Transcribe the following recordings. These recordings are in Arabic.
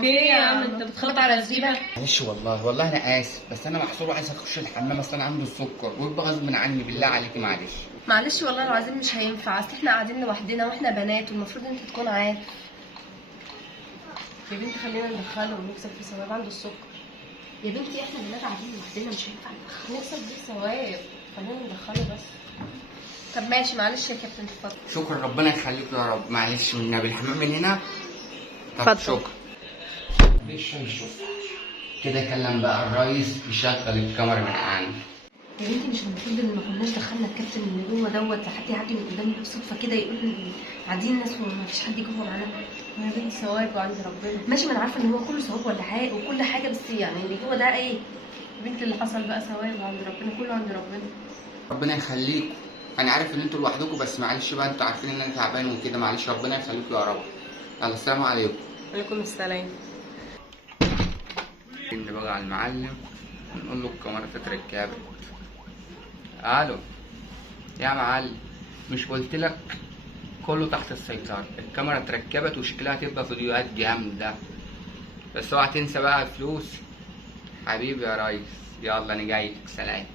في ايه يا عم؟ انت بتخبط على الزيبه؟ معلش والله انا اسف، بس انا محصور وعايز اخش الحمام، اصل انا عندي السكر ويبقى غصب عني، بالله عليكي معلش. معلش والله العظيم مش هينفع، اصل احنا قاعدين لوحدنا واحنا بنات والمفروض انت تكون عارف. يا بنتي خلينا ندخله ونكسب فيه ثواب، عنده السكر. يا بنتي احنا بنات قاعدين لوحدنا مش هينفع ندخله، نكسب فيه ثواب، خلينا ندخله بس. طب ماشي معلش يا كابتن اتفضل. شكرا، ربنا يخليك يا رب. معلش والنبي الحمام من هنا. طب اتفضل. شكرا. مفيش نشوف كده، كلم بقى الريس يشغل الكاميرا من عندي. يا بنتي مش المفروض ان ما كناش دخلنا الكابتن اللي جوه دوت لحد يعدي من قدامنا بالصدفه كده يقول قاعدين ناس وما فيش حد جوه معانا؟ يا بنتي ثواب عند ربنا. ماشي، ما انا عارفه ان هو كله ثواب ولا حاجه وكل حاجه، بس يعني اللي جوه ده ايه؟ يا بنتي اللي حصل بقى ثواب عند ربنا، كله عند ربنا. ربنا يخليكم. انا عارف ان انتوا لوحدكم، بس معلش بقى انتوا عارفين ان انا تعبان وكده، معلش ربنا يخليكم يا رب. يلا السلام عليكم. وعليكم السلام. اللي بقى على المعلم ونقول له الكاميرا اتركبت. الو يا معلم، مش قلت لك كله تحت السيطرة؟ الكاميرا اتركبت وشكلها هتبقى فيديوهات جامدة، بس اوعى تنسى بقى الفلوس. حبيبي يا ريس، يلا انا جايلك، سلام.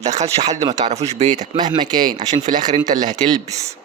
متدخلش حد ما تعرفوش بيتك مهما كان، عشان في الاخر انت اللي هتلبس.